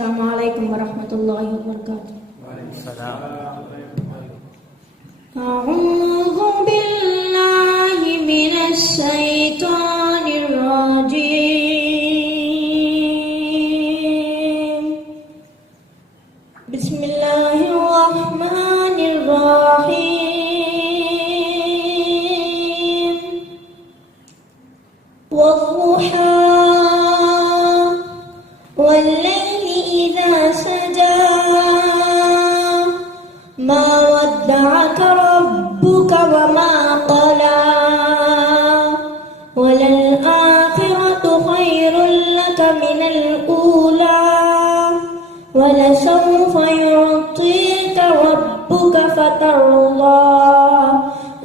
अस्सलामुअलैकुम वरहमतुल्लाहि वबरकातुहू। अऊज़ु बिल्लाहि मिनश शैतानिर रजीम। बिस्मिल्लाहिर रहमानिर रहीम। वद्दुहा वल्लैलि इज़ा सजा मा वद्दअक रब्बुक वमा क़ला वलल-आखिरतु खैरुल लक मिनल ऊला वलसौफ़ यु'तीक रब्बुक फ़तर्दा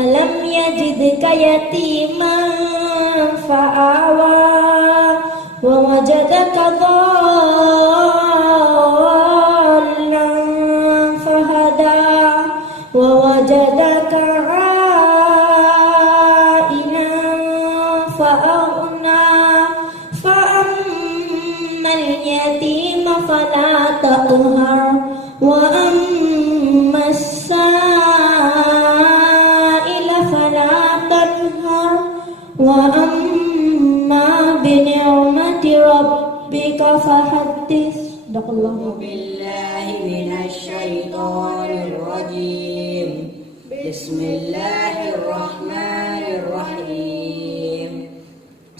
अलम यजिदक यतीमन फ़आवा ववजदक ضالًا فهدى ووجدك عائلا فأغنى فأما اليتيم فلا تقهر وأما السائل فلا تنهر وأما بنعمة ربك فحدث. أعوذ بالله من الشيطان الرجيم. بسم الله الرحمن الرحيم.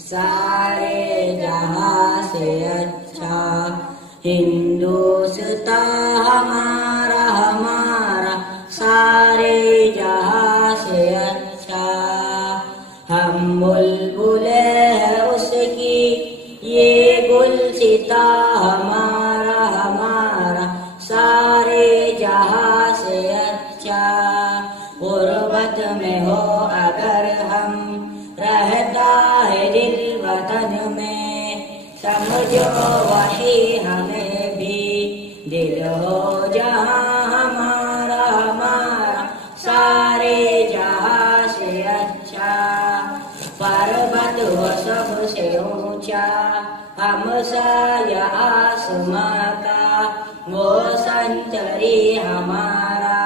सारे जहां से अच्छा हिंदुस्तान हमारा हमारा सारे जहां से अच्छा हम बुलबुले हैं उसकी ये गुलसिता हमारा हमारा सारे जहां से अच्छा गुर्बत में हो अगर हम रहता है दिल वतन में समझो वही हमें भी दिल हो जहां हमारा हमारा सारे जहां से अच्छा पर्वत हो सबसे ऊंचा हमसा या आसमां का वो संतरी हमारा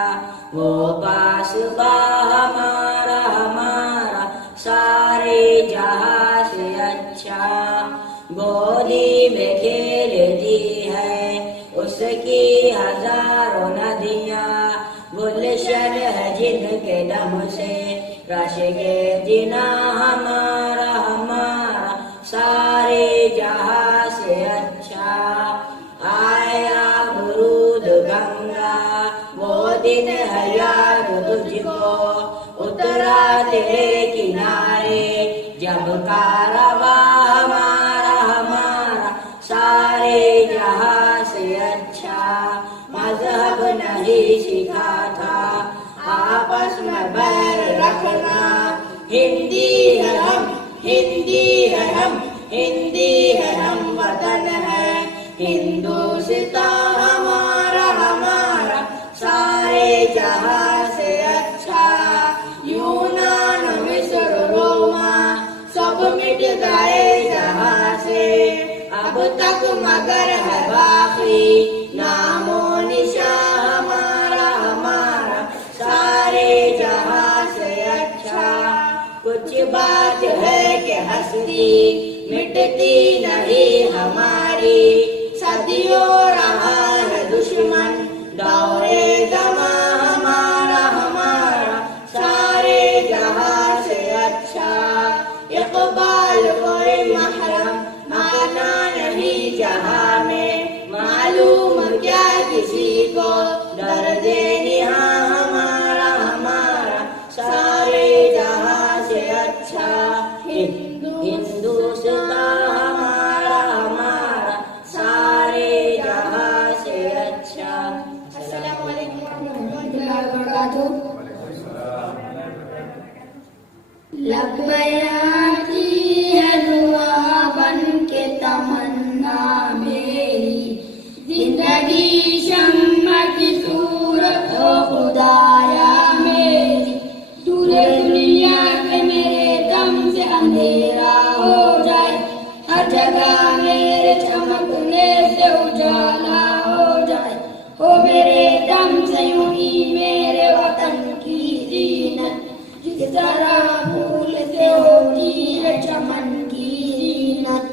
वो पासबा हमारा हमारा सारे जहां से अच्छा गोदी में खेलती है उसकी हजारों नदियां गुलशन है जिनके दम से रश के जिना हमारा हमारा सारे जहां से अच्छा आया बुरूद गंगा वो दिन है याद तुझको उतरा तेरे किनारे जब कारवा हमारा हमारा सारे जहां से अच्छा मजहब नहीं सिखाता आपस में बैर रखना हिंदी है हम हिंदी है हम हिंदी है हम वतन है हिंदुस्तान हमारा हमारा सारे जहां से अच्छा यूनान मिस्र रोमा सब मिट गए जहां से अब तक मगर है बाकी नामो निशान हमारा हमारा सारे जहां से अच्छा कुछ बात है कि हस्ती मिटती नहीं हमारी सदियों रहा है दुश्मन दौरे जमा हमारा हमारा सारे जहां से अच्छा इकबाल कोई महरम माना नहीं जहां में मालूम क्या किसी को दर्दे निहा हमारा हमारा सारे जहां से अच्छा हिंदुस्तान हमारा हमारा सारे जहां से अच्छा। अस्सलामु अलैकुम वरहमतुल्लाहि वबरकातुहू। लब आती है दुआ बन के तमन्ना मेरी जिंदगी शम्मा की सूरत हो खुदाया मेरी दूरे दुनिया के मेरे दम से अंधेरा हो जाए हर जगह मेरे चमकने से उजाला हो मेरे दम से यूं ही मेरे वतन की जीनत, जिस तरह फूल से होती है चमन की जीनत।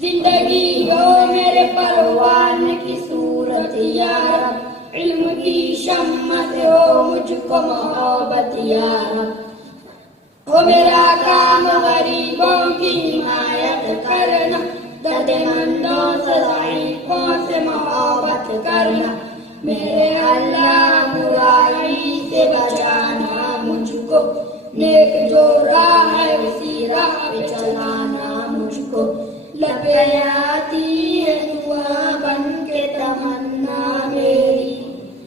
जिंदगी हो मेरे परवान की सूरत या रब, इल्म की शम्मा से हो मुझको मोहब्बत या रब। हो मेरा काम गरीबों की हिमायत करना, दर्दमंदों से ज़ईफ़ों से मोहब्बत करना। मेरे अल्लाह बुराई से बचाना मुझको, नेक जो राह है उसी राह पे चलाना मुझको। लबे आती है दुआ बन के तमन्ना मेरी,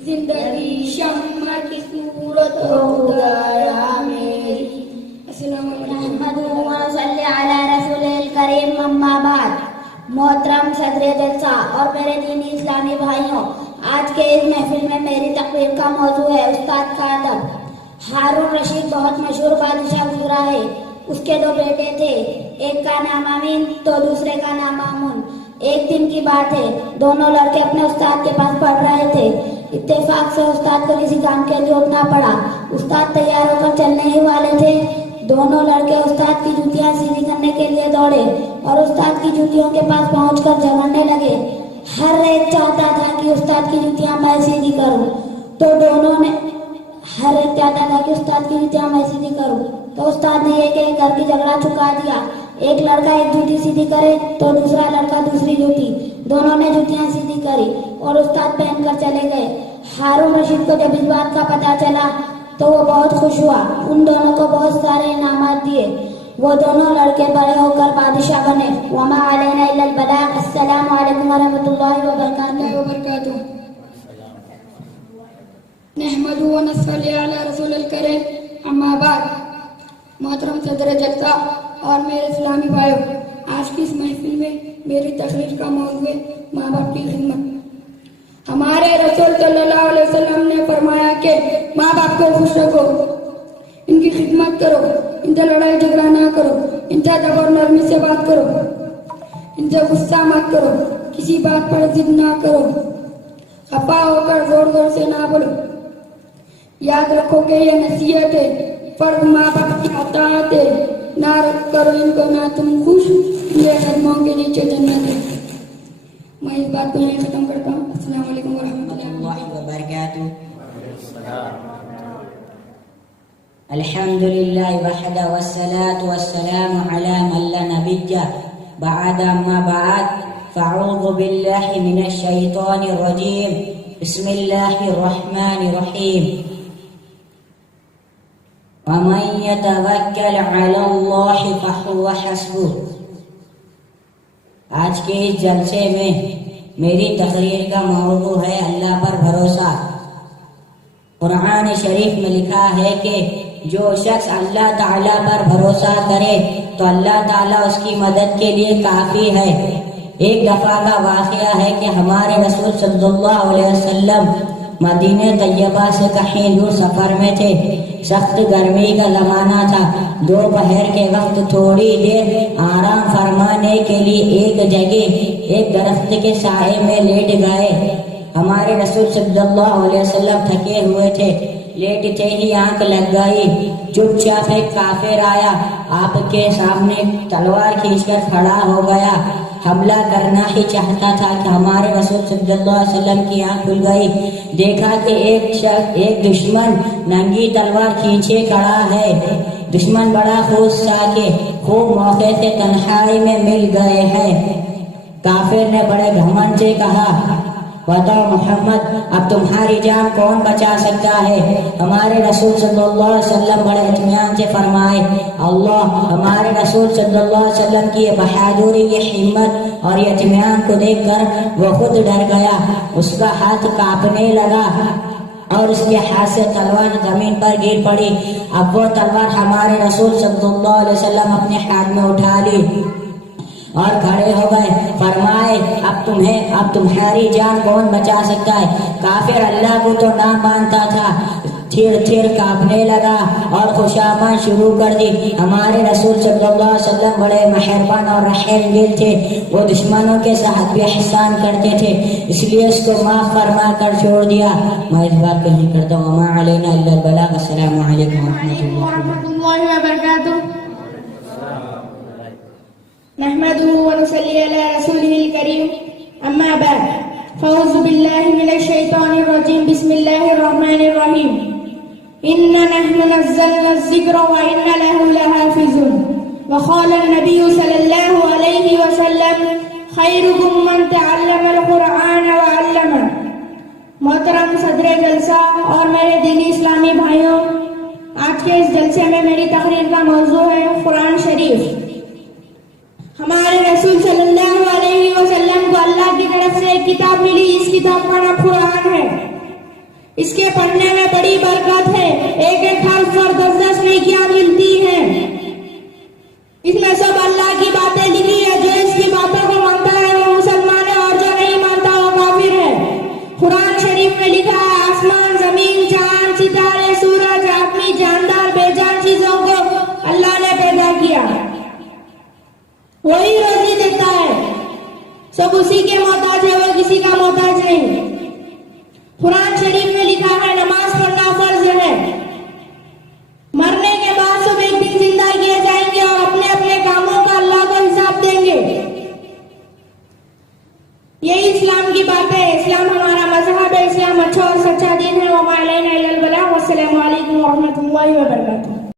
जिंदगी शम्मा की सूरत हो खुदाया मेरी। करीम अम्मा बाद। मोहतरम सदर जलसा और मेरे दीनी इस्लामी भाइयों, आज के इस महफिल में मेरी तकरीर का मौजू है उस्ताद का अदब। हारून रशीद बहुत मशहूर बादशाह गुजरा है। उसके दो बेटे थे, एक का नाम अमीन तो दूसरे का नाम मामून। एक दिन की बात है, दोनों लड़के अपने उस्ताद के पास पढ़ रहे थे। इत्तेफाक से उस्ताद को किसी काम के लिए उठना पड़ा। उस्ताद तैयार होकर चलने ही वाले थे, दोनों लड़के उस्ताद की जूतियां सीधी करने के लिए दौड़े और उस्ताद की जूतियों के पास पहुंचकर झगड़ने लगे। हर एक चाहता था कि उस्ताद की जूतियां मैं सीधी करूं, तो दोनों ने हर एक चाहता था कि उस्ताद की जूतियां मैं सीधी करूं, तो उस्ताद ने एक एक करके झगड़ा चुका दिया। एक लड़का एक जूती सीधी करे तो दूसरा लड़का दूसरी जूती, दोनों ने जूतियां सीधी करी और उस्ताद पहनकर चले गए। हारून रशीद को जब इस बात का पता चला तो वो बहुत खुश हुआ। उन दोनों को बहुत सारे इनामात दिए। वो दोनों लड़के बड़े होकर बादशाह बने। वमा अलैना इल्लल बलाग। अस्सलामु अलैकुम वरहमतुल्लाहि वबरकातुहू। नहमदुहु व नस्सल्ली अला रसूलिल करीम। अम्मा बाद। मोहतरम सदर जलसा और मेरे इस्लामी भाइयों, आज की इस महफिल में मेरी तकरीर का मौजू है माँ बाप की खिदमत। हमारे रसूल सल्लल्लाहु अलैहि वसल्लम ने फरमाया कि माँ बाप को खुश रखो, इनकी खिदमत करो, इनसे लड़ाई झगड़ा ना करो, इनसे अदब और नरमी से बात करो, इनसे गुस्सा मत करो, किसी बात पर जिद ना करो, खफा होकर जोर जोर से ना बोलो। याद रखो कि ये नसीहत है, फर्ज माँ बाप की अताअत है। ना रख करो इनको ना तुम खुश, ये कदमों के नीचे जन्नत है। मैं इस बात को यहीं खत्म करता हूँ। अस्सलाम वालेकुम वरहमतुल्लाहि वबरकातुहू। अल्हम्दुलिल्लाहि वहदा वस्सलातु वस्सलामु अला मन ला नबिय्य बअद अम्मा बअद फ़अऊज़ु बिल्लाहि मिनश शैतानिर रजीम। बिस्मिल्लाहिर रहमानिर रहीम। वमन यतवक्कल अलल्लाहि फहुव हस्बुह। आज के इस जलसे में मेरी तकरीर का मौजू है अल्लाह पर भरोसा। कुरान शरीफ में लिखा है कि जो शख्स अल्लाह ताला पर भरोसा करे तो अल्लाह ताला उसकी मदद के लिए काफी है। एक दफा का वाक़या है कि हमारे रसूल सल्लल्लाहु अलैहि वसल्लम मदीने तैयबा से कहीं दूर सफर में थे। सख्त गर्मी का ज़माना था। दोपहर के वक्त थोड़ी देर आराम फरमाने के लिए एक जगह एक दरख्त के साए में लेट गए। हमारे रसूल सल्लल्लाहु अलैहि वसल्लम थके हुए थे। लेटते ही आंख लग गई। चुपचाप एक काफिर आया, आपके सामने तलवार खींचकर खड़ा हो गया। हमला करना ही चाहता था कि हमारे रसूल सल्लल्लाहु अलैहि वसल्लम की आंख खुल गई। देखा कि एक दुश्मन नंगी तलवार खींचे खड़ा है। दुश्मन बड़ा खुश था कि खूब मौके से तन्हाई में मिल गए हैं। काफिर ने बड़े घमंड से कहा, बताओ मोहम्मद, अब तुम्हारी जान कौन बचा सकता है? हमारे रसूल सल्लल्लाहु अलैहि वसल्लम बड़े इत्मीनान से फरमाए, अल्लाह। हमारे रसूल सल्लल्लाहु अलैहि वसल्लम की ये बहादुरी, ये हिम्मत और ये इत्मीनान को देखकर वो खुद डर गया। उसका हाथ कांपने लगा और उसके हाथ से तलवार जमीन पर गिर पड़ी। अब वो तलवार हमारे रसूल सल्लल्लाहु अलैहि वसल्लम अपने हाथ में उठा ली और खड़े हो गए। फरमाए अब तुम्हारी जान कौन बचा सकता है। काफिर अल्लाह को तो ना मानता था, थिर थिर कांपने लगा और खुशामद शुरू कर दी। हमारे रसूल सल्लल्लाहु अलैहि वसल्लम बड़े मेहरबान और रहम दिल थे। वो दुश्मनों के साथ भी एहसान करते थे, इसलिए उसको माफ फरमा कर छोड़ दिया। मैं इस बात को नहीं करता हूँ। वमा अलैना इल्लल बलाग। अस्सलामु अलैकुम वरहमतुल्लाहि वबरकातुहू। नहमदुहु व नुसल्ली अला रसूलिहिल करीम। अम्मा बाद। फ़अऊज़ु बिल्लाहि मिनश शैतानिर रजीम। बिस्मिल्लाहिर रहमानिर रहीम। इन्ना नहनु नज़्ज़लना ज़िक्र व इन्ना लहु लहाफ़िज़ून। व क़ाल नबिय्यु सल्लल्लाहु अलैहि वसल्लम खैरुकुम मन तअल्लमल कुरआन व अल्लमह। मोहतरम सदरे जलसा और मेरे दीनी इस्लामी भाइयों, आज के इस जलसे में मेरी तकरीर का मौजू है कुरान शरीफ। हमारे रसूल सल्लल्लाहु अलैहि वसल्लम को अल्लाह की तरफ से एक किताब मिली। इस किताब का नाम कुरान है। इसके पढ़ने में बड़ी बरकत है। एक एक हर्फ पर 10-10 नेकियां मिलती हैं। इसमें सब अल्लाह की बातें लिखी है। जो इसकी बातों को मानता है वो मुसलमान है और जो नहीं मानता वो काफिर है। कुरान शरीफ में लिखा है आसमान, जमीन, चांद, सितारे, सूरज, आदमी, जानदार, बेजान चीजों को अल्लाह ने पैदा किया। वही रोजी देता है। सब उसी के मोहताज है, वो किसी का मोहताज नहीं। कुरान शरीफ में लिखा है नमाज पढ़ना फर्ज है। मरने के बाद सब एक दिन जिंदा किए जाएंगे और अपने अपने कामों का अल्लाह को हिसाब देंगे। यही इस्लाम की बात है। इस्लाम हमारा मजहब है। इस्लाम अच्छा और सच्चा दीन है। वमा अलैना इल्लल बलाग। वस्सलामु अलैकुम व रहमतुल्लाहि व बरकातुहू।